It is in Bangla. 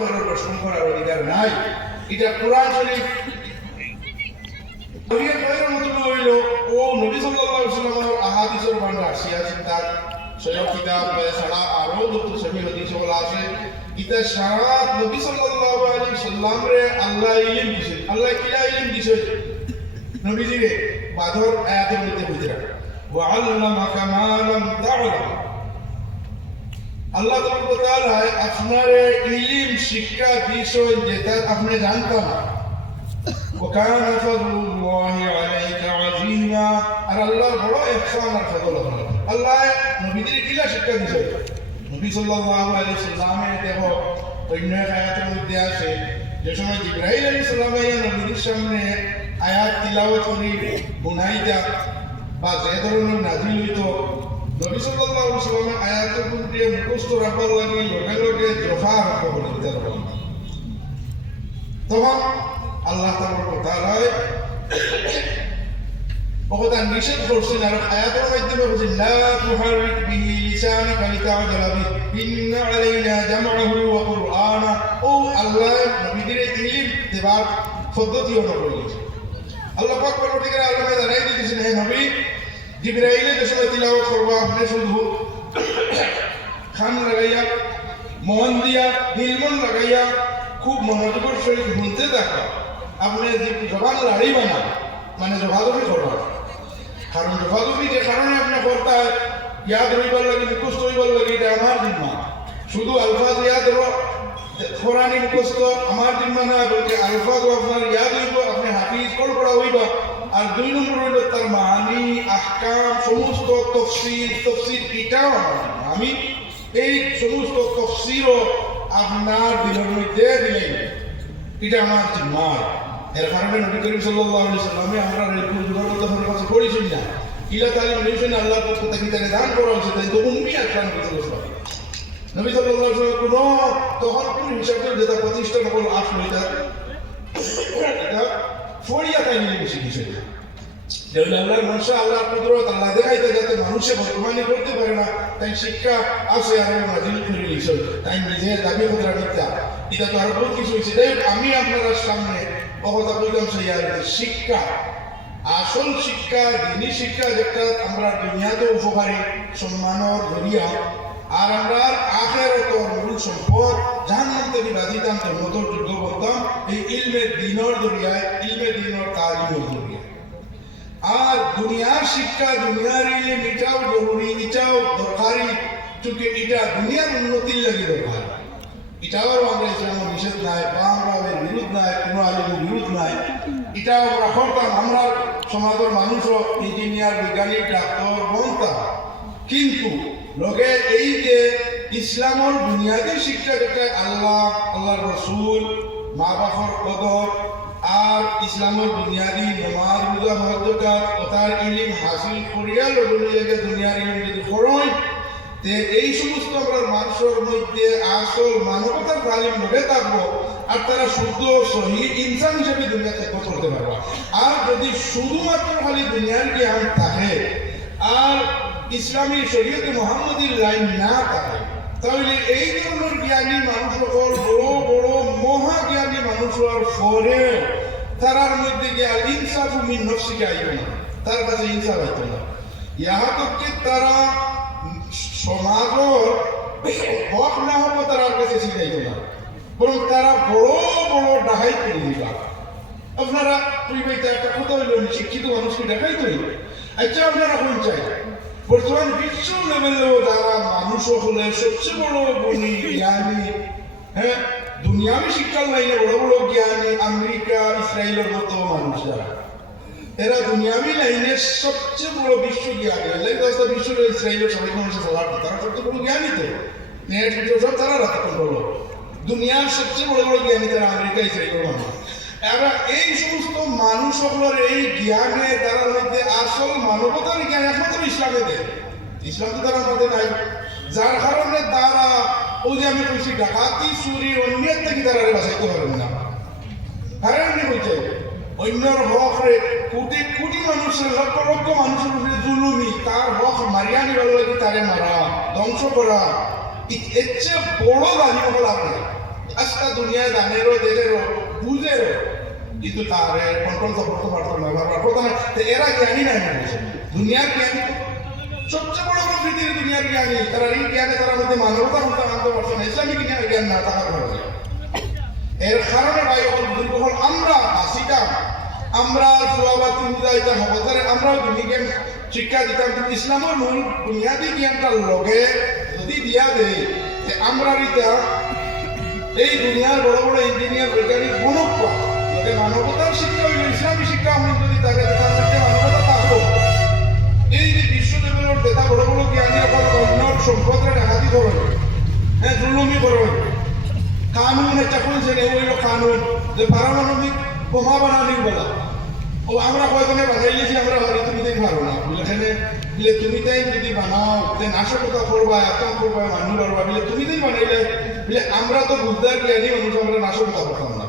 প্রশ্ন করার অধিকার নাই। এটা কোরআন শরীফ হইল ও নবী সাল্লাল্লাহু আলাইহি ওয়াসাল্লামের আহাদিসের ভান্ডার সিয়াসিন তার সহিহ কিতাব ছাড়া আরো যত সহিহ হাদিস বলা আছে এটা সারা নবী সাল্লাল্লাহু আলাইহি ওয়াসাল্লাম রে আল্লাহ ইলম দিয়েছে। আল্লাহ কিলা ইলম দিয়েছে নবীজিকে বাদর আয়াতের মধ্যে বুঝে রাখা ওয়া আল্লামাকা মা লাম তা'লাম। আল্লাহ তাআলা আপনার ইলম শিক্ষা বিষয় যেটা আপনি জানতেন না। وكان فضل الله عليك عظيما আর আল্লাহর বড় ইহসান আর ফজল আল্লাহ নবীদের কিলা শিক্ষা দিয়েছে। নবী সাল্লাল্লাহু আলাইহি ওয়াসাল্লামের দেখো অন্য আয়াতের মধ্যে আছে যে সময় জিবরাইল আলাইহিস সালাম নবীদের সামনে আয়াত তিলাওয়াত করি বুনাইতা বা যে ধরনের নাজিল হইতো নবী সাল্লাল্লাহু আলাইহি ওয়াসাল্লামের আয়াতের মধ্যে মুখস্থ রাখার লাগে লগে লগে জফা রাখা বলতে তখন আল্লাহ তাআলা ওটা নিষেধ করছেন আর আয়াতের মাধ্যমে বলছেন লা তুহারিক বিহি লিসানাকা লিতা'জালা বিহি ইন্না আলাইনা জামআহু ওয়া কুরআনা। ও আল্লাহ নবীদের ইলম দেবার পদ্ধতি অনুযায়ী করেছে। আল্লাহ পাক পরবর্তীকালে আল্লাহকে জানাই দিয়েছেন হে নবী জিবরাইলে যে সময় তিলাওয়াত করবা আপনি শুধু কান লাগাইয়া মন দিয়া দিল মন লাগাইয়া খুব মনোযোগের সহিত শুনতে থাকা। আপনি জবান লাড়িবা না মানে জবাদবি করবা, কারণ জবাদবি যে কারণে আপনি করতে ইয়াদ হইবার লাগে মুখস্থ হইবার লাগে এটা আমার জিম্মা। শুধু আলফাজ ইয়াদ কোরআনি মুখস্থ আমার জিম্মা না, বলতে আলফাজ আপনার ইয়াদ হইব, আপনি হাফিজ করা হইবা। আর দুই নম্বর হইল তার মানি আহকাম সমস্ত তফসির এটাও আমার জিম্মা। আমি এই সমস্ত তফসিরও আপনার দিনের মধ্যে দিলেন, এটা আমার জিম্মা। এর কারণে নবী করিম সাল্লাল্লাহু আলাইহি ওয়াসাল্লাম আমরা যুগের কাছে পড়েছি না ইলা তালিম নিয়েছেন আল্লাহর পক্ষ থেকে তাকে দান করা হয়েছে। তাই তো উম্মি আকরাম নবী সাল্লাল্লাহু আলাইহি ওয়াসাল্লাম কোনো তখন কোন হিসাবে যেটা প্রতিষ্ঠান হল আসলো এটা ফরিয়া তাই নিয়ে বেশি কিছু যেগুলো আল্লাহর মনসা আল্লাহর কুদরত আল্লাহ দেখাইতে যাতে মানুষে বর্তমানে করতে পারে না তাই শিক্ষা আছে আর নাজিল করে লিখছে তাই নিজের দাবি করা মিথ্যা। এটা তো আরো বহুত কিছু হয়েছে। তাই আমি আপনার সামনে কথা বললাম সেই আর শিক্ষা আসল শিক্ষা দিনী শিক্ষা যেটা আমরা দুনিয়াতে উপকারী সম্মানের জরিয়া আর আমরা আখিরাতের মূল সম্পদ জাহান্নাম থেকে বাঁচিতাম জন্মতর যুদ্ধ করতাম এই ইলমে দ্বীনের জরিয়ায় ইলমে দ্বীনের তালিমের জরিয়ায়। আর দুনিয়ার শিক্ষা দুনিয়ার ইলম এটাও জরুরি এটাও দরকারি চুকে এটা দুনিয়ার উন্নতির লাগে দরকার। এটাও আমরা ইসলামের নিষেধ নাই বা আমরা বিরোধ নাই কোনো আলিমের বিরোধ নাই। এটাও আমরা করতাম আমরা সমাজের মানুষও ইঞ্জিনিয়ার বৈজ্ঞানিক ডাক্তার বনতাম। কিন্তু লোকে এই যে ইসলামের বুনিয়াদী শিক্ষা যেটা আল্লাহর রসুল মা বাবার কদর আর ইসলামের বুনিয়াদী নামাজ রোজা হজ যাকাত ওটার ইলম হাসিল করিয়া লগে দুনিয়ার ইলম যদি করয় তে এই সমস্ত আমরা মানুষের মধ্যে আসল মানবতার তালিম লগে থাকবো আর তারা শুদ্ধ সহি ইনসান হিসেবে দুনিয়া থেকে করতে পারবো। আর যদি শুধুমাত্র খালি দুনিয়ার জ্ঞান থাকে আর ইসলামী শরীয়তে মুহাম্মদীর লাইন না থাকে তাহলে এই ধরনের জ্ঞানী মানুষ সকল বড় বড় মহাজ্ঞানী মানুষের পরে তারার মধ্যে গিয়ে ইনসাফ মিন নফসিকে আইব না, তার কাছে ইনসাফ আইত না। ইহা তককে তারা সমাজের হক না হক তার কাছে শিখাইত না, বরং তারা বড় বড় ডাহাই করে দিবা। আপনারা পরিবাইতে একটা কথা হইল শিক্ষিত মানুষকে দেখাইতে হইবে। আচ্ছা আপনারা কোন চাই বর্তমান বিশ্ব লেভেলেও যারা মানুষ হলে সবচেয়ে বড় গুণী জ্ঞানী হ্যাঁ দুনিয়াবি শিক্ষার লাইনে বড় বড় জ্ঞানী আমেরিকা ইসরায়েলের মতো মানুষ যারা এরা দুনিয়াবি লাইনে সবচেয়ে বড় বিশ্ব জ্ঞানী বিশ্ব ইসরায়েলের সবাই মানুষের সবার তারা সবচেয়ে বড় জ্ঞানী তো নেট সব তারা রাখতে বড় দুনিয়ার সবচেয়ে বড় বড় জ্ঞানী তারা আমেরিকা ইসরায়েলের মানুষ। এরা এই সমস্ত মানুষ সকলের এই জ্ঞানে তার মধ্যে আসল মানবতার জ্ঞান একমাত্র ইসলামে দেয়। ইসলাম তো তারা মধ্যে নাই যার কারণে তারা ওই যে আমি বলছি ডাকাতি চুরি অন্যের থেকে তারা বাঁচাইতে পারেন না। কারণ বলছে অন্যর হক রে কোটি কোটি মানুষের লক্ষ লক্ষ মানুষের উপরে জুলুমি তার হক মারিয়া নিবার লাগে তারে মারা ধ্বংস করা এর চেয়ে বড় দাবি হল আপনি আজকাল দুনিয়ায় দানেরও দেশেরও বুঝেরও কিন্তু তারে কন্ট্রোল তো করতে পারতো না বারবার প্রথমে এরা জ্ঞানী নাই বলছে দুনিয়ার জ্ঞানী সবচেয়ে বড় প্রকৃতির দুনিয়ার জ্ঞানী তারা এই জ্ঞানে তারা মধ্যে মানবতা মতো আনতে পারছে না ইসলামিক জ্ঞান না থাকার কারণে এর কারণে ভাই বুজুর্গ হল আমরা আসিতাম আমরা সুয়াবাতি বুঝাইতাম হবতারে আমরাও দুনিকে শিক্ষা দিতাম কিন্তু ইসলামের মূল বুনিয়াদী জ্ঞানটার লগে যদি দিয়া দেয় আমরা এই দুনিয়ার বড় বড় ইঞ্জিনিয়ার বৈজ্ঞানিক মনোজ্ঞা লগে মানবতার শিক্ষা হইল ইসলামী শিক্ষা আমরা যদি তাকে তার মধ্যে মানবতা থাকবো এই যে বিশ্ব লেভেলের দেখা বড় বড় জ্ঞানী অন্য সম্পদের ডাকাতি করবে হ্যাঁ জুলুমি করবে কানুন একটা খুলছে হইল কানুন যে পারমাণবিক বোমা বানানির বলা ও আমরা কয়জনে বানাইলেছি আমরা হয়তো তুমি তাই পারো না বুঝলে বলে তুমি তাই যদি বানাও তে নাশকতা করবা আতঙ্ক করবা মানুষ পারবা বলে তুমি তাই বানাইলে বলে আমরা তো বুঝদার জ্ঞানী মানুষ আমরা নাশকতা করতাম না